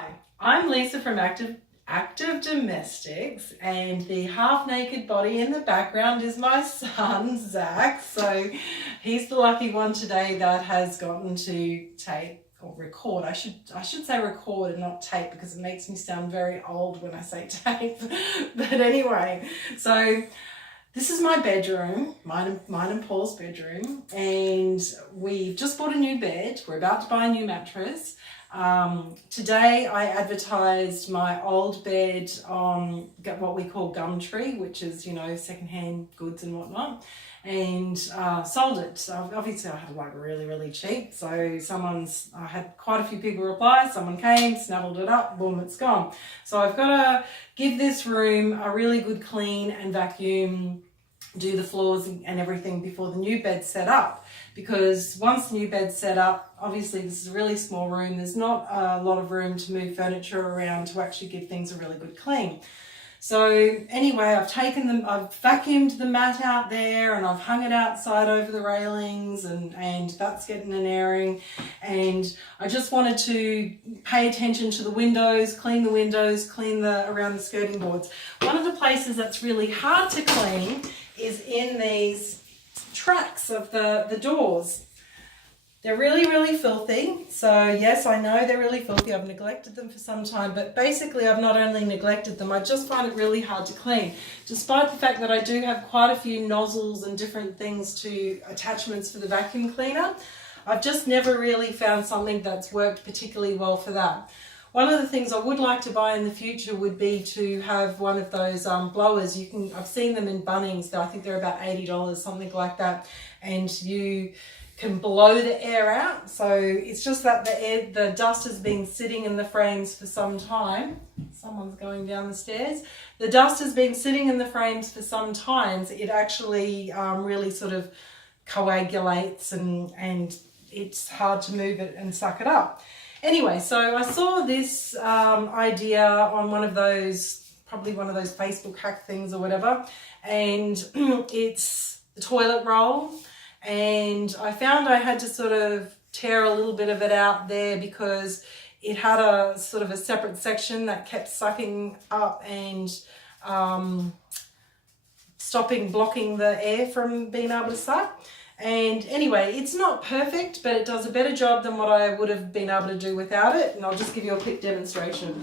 Hi, I'm Lisa from Active Domestics, and the half-naked body in the background is my son, Zach. So he's the lucky one today that has gotten to tape or record. I should say record and not tape because it makes me sound very old when I say tape. But anyway, so this is my bedroom, mine and Paul's bedroom, and we've just bought a new bed. We're about to buy a new mattress. Today I advertised my old bed on what we call Gumtree, which is, secondhand goods and whatnot, and sold it. So obviously I had it like really cheap. So I had quite a few people reply. Someone came, snuggled it up, boom, it's gone. So I've got to give this room a really good clean and vacuum, do the floors and everything before the new bed's set up, because once the new bed's set up, obviously this is a really small room, there's not a lot of room to move furniture around to actually give things a really good clean. So anyway, I've vacuumed the mat out there and I've hung it outside over the railings, and that's getting an airing. And I just wanted to pay attention to the windows, clean around the skirting boards. One of the places that's really hard to clean is in these tracks of the doors. They're really filthy. So yes, I know they're really filthy. I've neglected them for some time, but basically I've not only neglected them, I just find it really hard to clean. Despite the fact that I do have quite a few nozzles and different things attachments for the vacuum cleaner, I've just never really found something that's worked particularly well for that. One of the things I would like to buy in the future would be to have one of those blowers. I've seen them in Bunnings. I think they're about $80, something like that, and you can blow the air out. So it's just that the dust has been sitting in the frames for some time. Someone's going down the stairs. The dust has been sitting in the frames for some time. It actually really sort of coagulates, and it's hard to move it and suck it up. Anyway, so I saw this idea on probably one of those Facebook hack things or whatever, and it's the toilet roll. And I found I had to sort of tear a little bit of it out there because it had a sort of a separate section that kept sucking up and blocking the air from being able to suck. And anyway, it's not perfect, but it does a better job than what I would have been able to do without it. And I'll just give you a quick demonstration.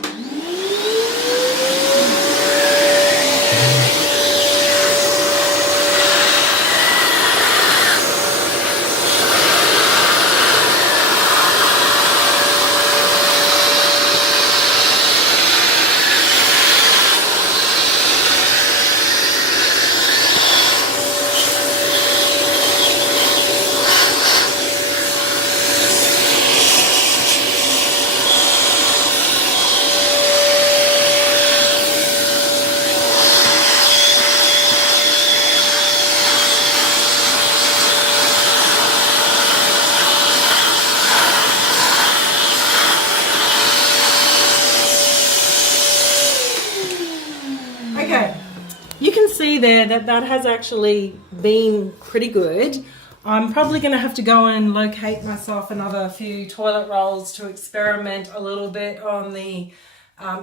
Okay, you can see there that has actually been pretty good. I'm probably going to have to go and locate myself another few toilet rolls to experiment a little bit on the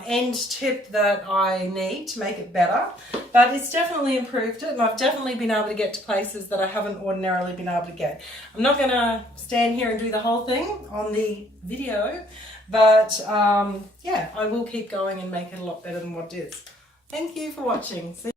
end tip that I need to make it better. But it's definitely improved it, and I've definitely been able to get to places that I haven't ordinarily been able to get. I'm not going to stand here and do the whole thing on the video, but yeah, I will keep going and make it a lot better than what it is. Thank you for watching. See